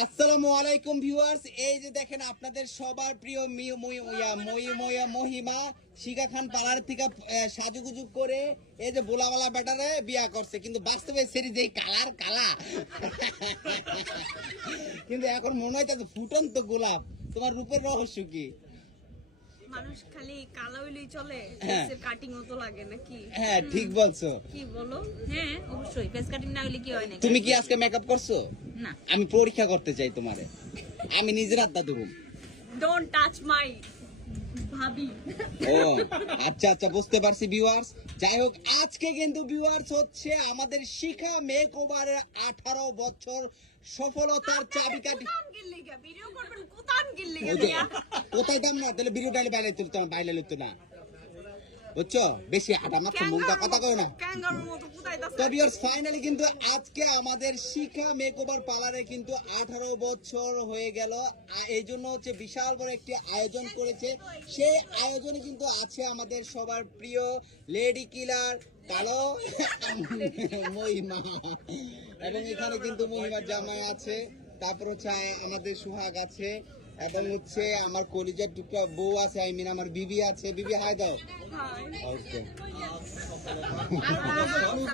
আসসালামু আলাইকুম ভিউয়ার্স এই যে দেখেন আপনাদের সবার প্রিয় মই- মহিমা শিখা খান পালার থেকে সাজুগুজু করে এই যে বোলাওয়ালা ব্যাটারে বিয়া করছে। কিন্তু বাস্তবে সেরি যেই কালার কালা। কিন্তু এখন মনে হয় ফুটন্ত গোলাপ। তোমার রূপের রহস্য কি? মানুষ খালি কালো হইলেই চলে হ্যাঁ। কাটিং তো লাগে নাকি? হ্যাঁ ঠিক বলছো। কি বলো? হ্যাঁ অবশ্যই ফেস কাটিং না হইলে কি হয় না তুমি কি আজকে মেকআপ করছ? না। আমি পরীক্ষা করতে চাই তোমারে। আমি নিজের ধরুন ডোন্ট টাচ মাই ভাবি। ও আচ্ছা আচ্ছা বুঝতে পারছি ভিউয়ার্স যাই হোক আজকে কিন্তু ভিউয়ার্স হচ্ছে আমাদের শিখা মেক ওভারের আঠারো বছর সফলতার চাবিকাঠি ভিডিও করবেন গিল্লি কোথায় দাম না? তাহলে ভিডিও ডাইলে বাইরে তুলতো না বাইরে লইতো না। বুঝছ? বেশি হাঁটা মাত্র মুখটা কথা কয় না। তো ভিউয়ার্স ফাইনালি কিন্তু আজকে আমাদের শিখা মেকওভার পার্লারে কিন্তু আঠারো বছর হয়ে গেল। এই জন্য হচ্ছে বিশাল বড় একটি আয়োজন করেছে। সেই আয়োজনে কিন্তু আছে আমাদের সবার প্রিয় লেডি কিলার কালো মহিমা। এবং এখানে কিন্তু মহিমার জামাই আছে তারপর হচ্ছে আমাদের সুহাগ আছে। এবং হচ্ছে আমার কলিজার টুকরা বউ আছে আই মিন আমার বিবি আছে। বিবি হাই দাও। ওকে